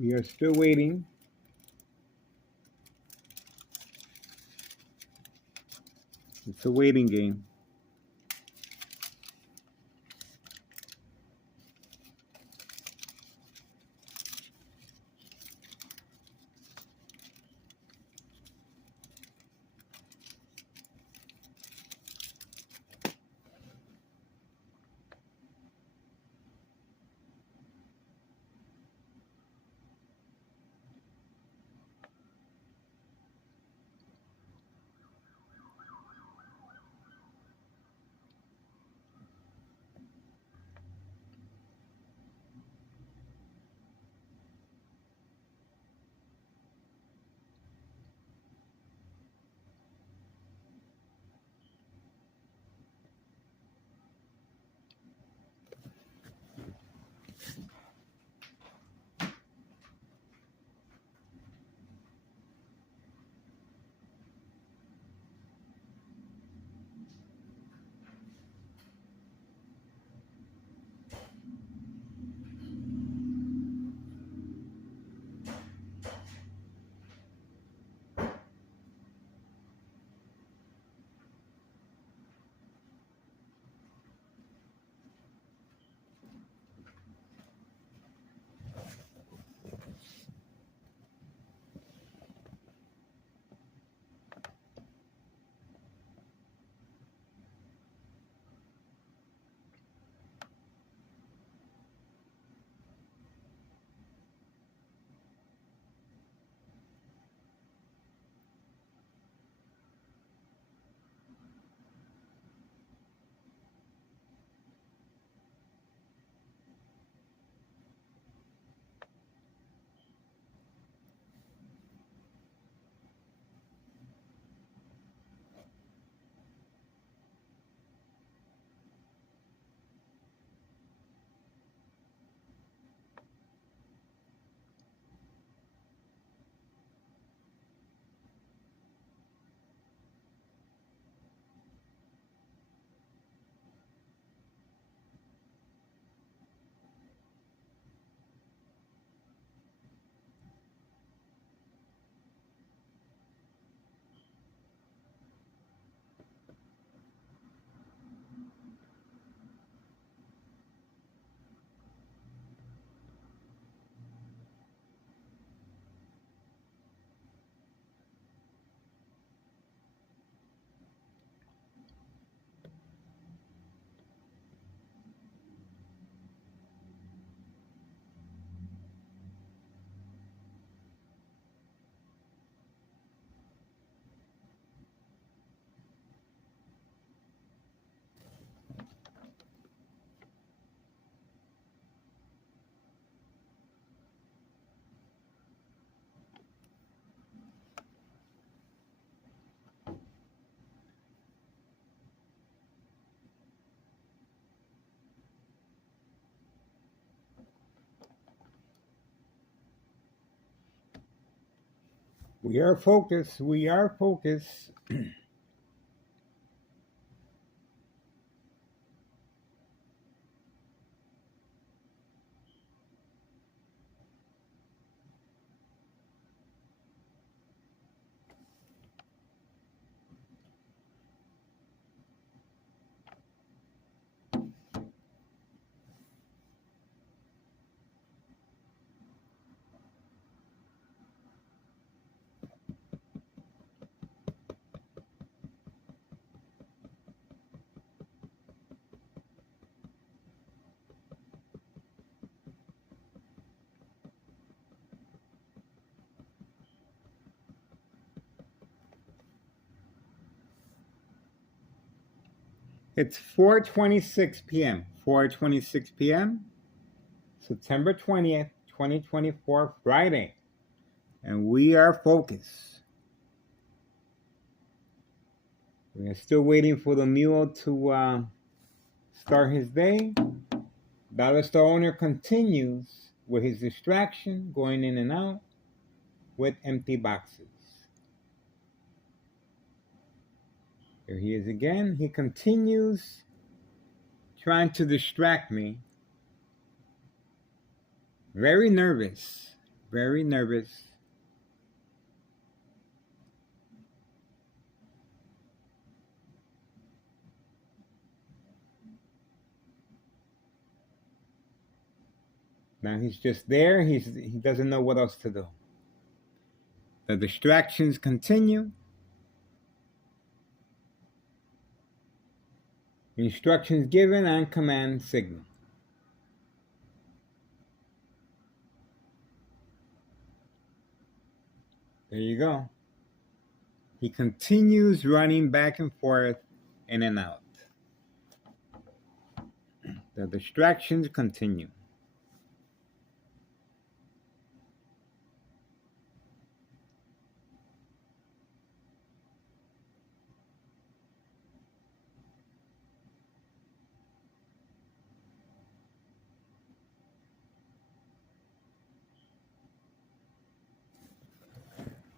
We are still waiting. It's a waiting game. We are focused. We are focused. It's 4:26 p.m. 4:26 p.m. September 20th, 2024, Friday. And we are focused. We're still waiting for the mule to start his day. Dollar store owner continues with his distraction, going in and out with empty boxes. Here he is again. He continues trying to distract me. Very nervous. very nervous. Now he's just there. He doesn't know what else to do. The distractions continue. Instructions given and command signal. There you go. He continues running back and forth, in and out. The distractions continue.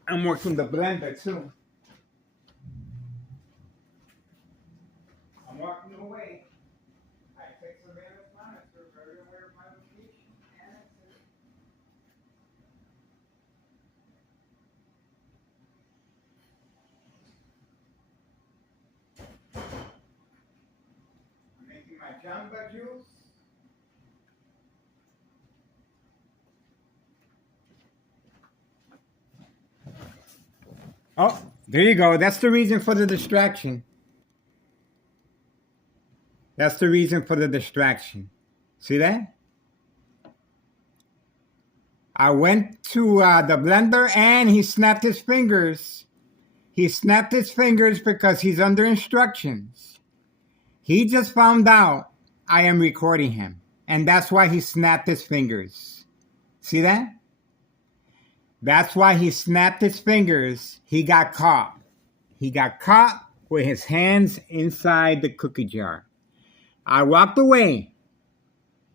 I'm working the blender too. I'm walking away. I take surveillance monitor, very aware of my location, and I'm making my jamba juice. Oh, there you go. That's the reason for the distraction. That's the reason for the distraction. See that? I went to the blender and he snapped his fingers. He snapped his fingers because he's under instructions. He just found out I am recording him. And that's why he snapped his fingers. See that? That's why he snapped his fingers. He got caught. He got caught with his hands inside the cookie jar. I walked away.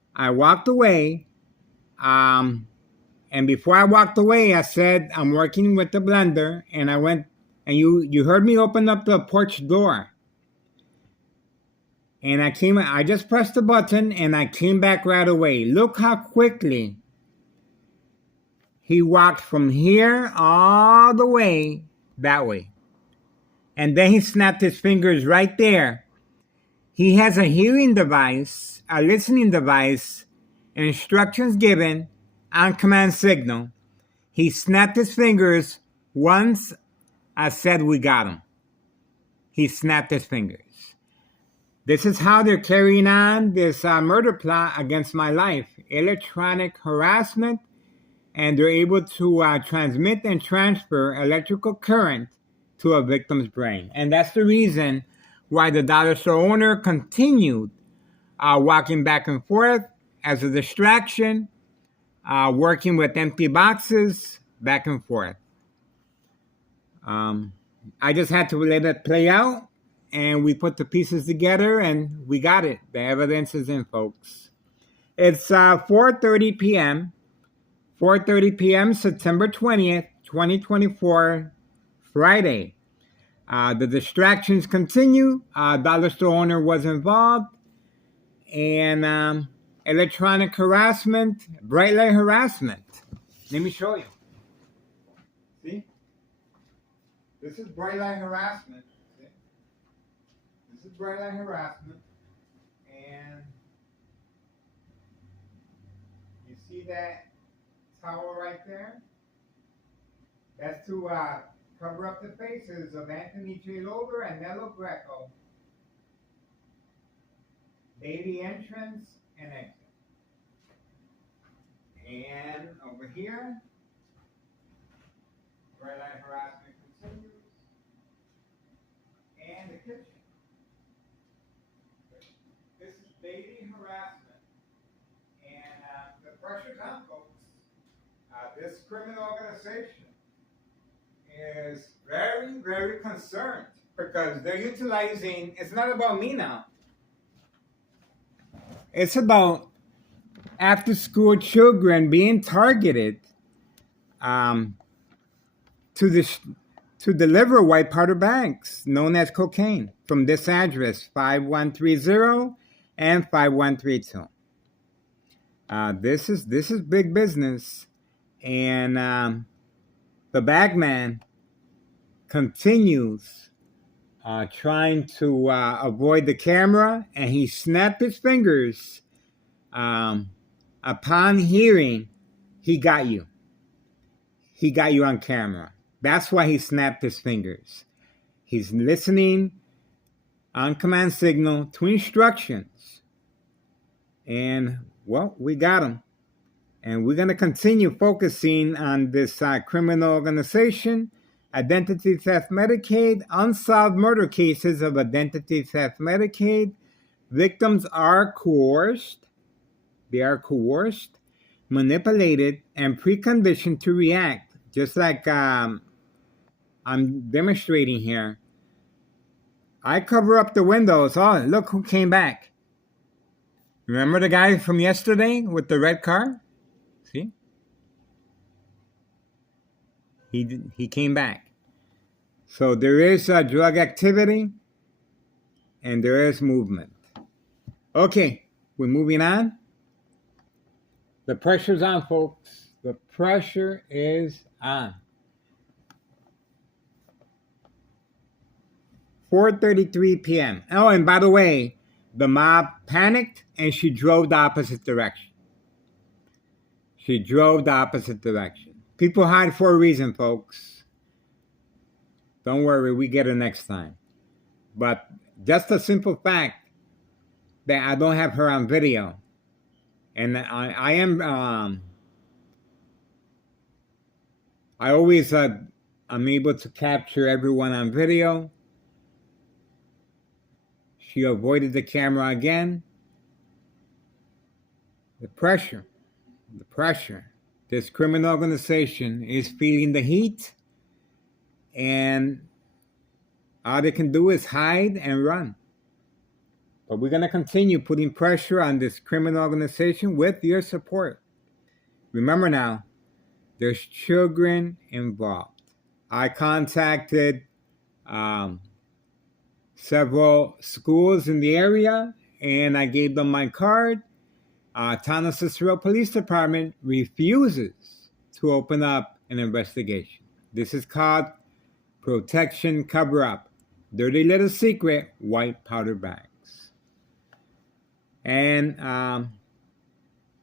And before I walked away, I said, I'm working with the blender. And I went, and you heard me open up the porch door. And I just pressed the button and I came back right away. Look how quickly he walked from here all the way that way. And then he snapped his fingers right there. He has a hearing device, a listening device, and instructions given on command signal. He snapped his fingers once I said we got him. He snapped his fingers. This is how they're carrying on this murder plot against my life. Electronic harassment, and they're able to transmit and transfer electrical current to a victim's brain. And that's the reason why the dollar store owner continued walking back and forth as a distraction, working with empty boxes back and forth. I just had to let it play out, and we put the pieces together, and we got it. The evidence is in, folks. It's 4:30 p.m., 4:30 p.m., September 20th, 2024, Friday. The distractions continue. Dollar store owner was involved. And electronic harassment, bright light harassment. Let me show you. See? This is bright light harassment. See? This is bright light harassment. And you see that towel right there? That's to cover up the faces of Anthony J. Lover and Nello Greco. Daily entrance and exit. And over here, bright light harassment continues. And the kitchen. This is daily harassment. And the pressure's on, folks. This criminal organization is very, very concerned because they're utilizing, it's not about me now. It's about after-school children being targeted to deliver white powder bags known as cocaine from this address, 5130 and 5132. This is big business, And the bagman continues trying to avoid the camera, and he snapped his fingers upon hearing he got you. He got you on camera. That's why he snapped his fingers. He's listening on command signal to instructions. And, well, we got him. And we're going to continue focusing on this criminal organization, identity theft Medicaid, unsolved murder cases of identity theft Medicaid. Victims are coerced. They are coerced, manipulated, and preconditioned to react, just like I'm demonstrating here. I cover up the windows. Oh, look who came back. Remember the guy from yesterday with the red car? See? He came back. So there is drug activity and there is movement. Okay, we're moving on. The pressure's on, folks. The pressure is on. 4:33 p.m. Oh, and by the way, the mob panicked and she drove the opposite direction. She drove the opposite direction. People hide for a reason, folks. Don't worry, we get it next time. But just a simple fact that I don't have her on video. And I always I'm able to capture everyone on video. She avoided the camera again. The pressure. This criminal organization is feeling the heat, and all they can do is hide and run. But we're going to continue putting pressure on this criminal organization with your support. Remember now, there's children involved. I contacted several schools in the area, and I gave them my card. Town of Cicero Police Department refuses to open up an investigation. This is called protection cover-up. Dirty little secret, white powder bags. And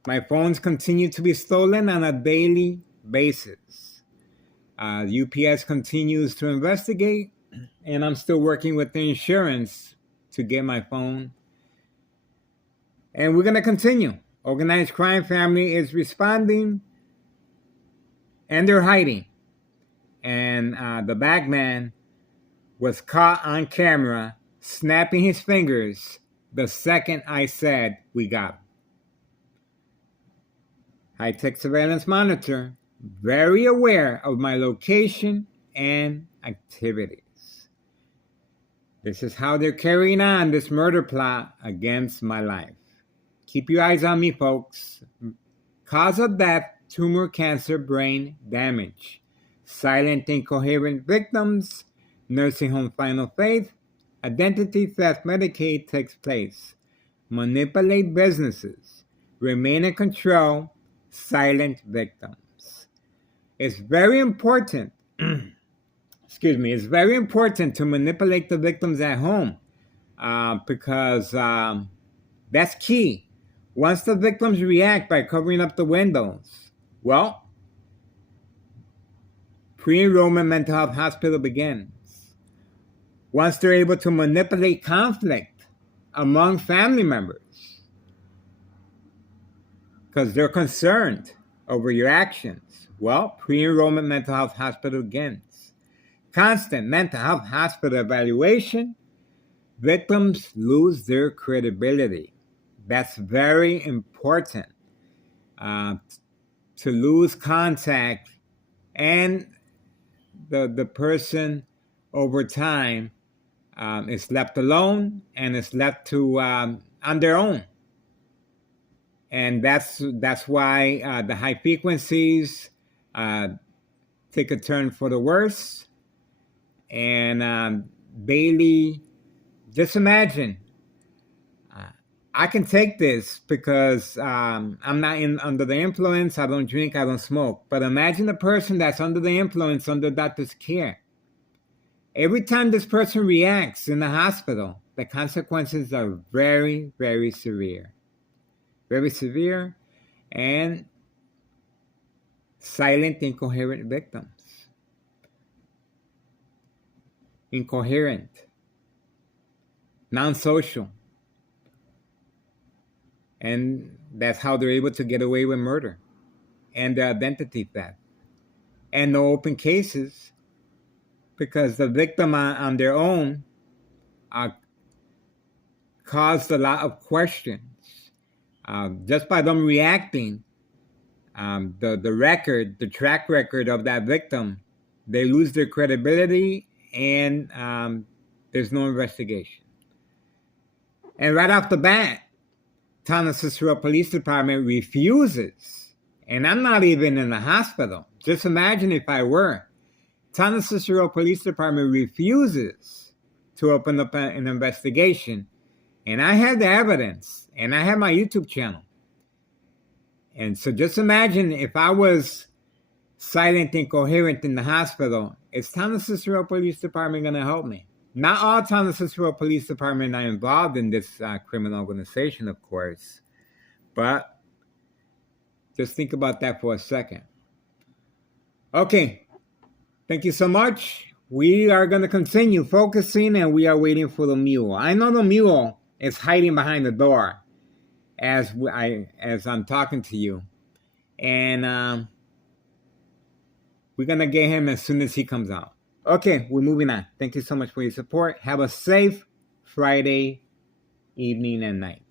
my phones continue to be stolen on a daily basis. UPS continues to investigate, and I'm still working with the insurance to get my phone. And we're going to continue. Organized crime family is responding, and they're hiding. And the bagman was caught on camera snapping his fingers the second I said we got him. High-tech surveillance monitor, very aware of my location and activities. This is how they're carrying on this murder plot against my life. Keep your eyes on me, folks. Cause of death, tumor, cancer, brain damage. Silent, incoherent victims, nursing home final fate, identity theft Medicaid takes place. Manipulate businesses. Remain in control. Silent victims. It's very important. It's very important to manipulate the victims at home because that's key. Once the victims react by covering up the windows, well, pre-enrollment mental health hospital begins. Once they're able to manipulate conflict among family members, because they're concerned over your actions, well, pre-enrollment mental health hospital begins. Constant mental health hospital evaluation, victims lose their credibility. That's very important to lose contact, and the person over time is left alone and is left to on their own. And that's why the high frequencies take a turn for the worse. And Bailey, just imagine I can take this because I'm not under the influence. I don't drink. I don't smoke. But imagine a person that's under the influence, under doctor's care. Every time this person reacts in the hospital, the consequences are very, very severe. Very severe and silent, incoherent victims. Incoherent. Non-social. And that's how they're able to get away with murder and the identity theft. And no open cases because the victim on their own caused a lot of questions. Just by them reacting, the track record of that victim, they lose their credibility and there's no investigation. And right off the bat, Town of Cicero Police Department refuses, and I'm not even in the hospital. Just imagine if I were. Town of Cicero Police Department refuses to open up an investigation, and I have the evidence, and I have my YouTube channel. And so just imagine if I was silent and coherent in the hospital, is Town of Cicero Police Department going to help me? Not all Town of Cicero Police Department are involved in this criminal organization, of course. But just think about that for a second. Okay. Thank you so much. We are going to continue focusing, and we are waiting for the mule. I know the mule is hiding behind the door as I'm talking to you. And we're going to get him as soon as he comes out. Okay, we're moving on. Thank you so much for your support. Have a safe Friday evening and night.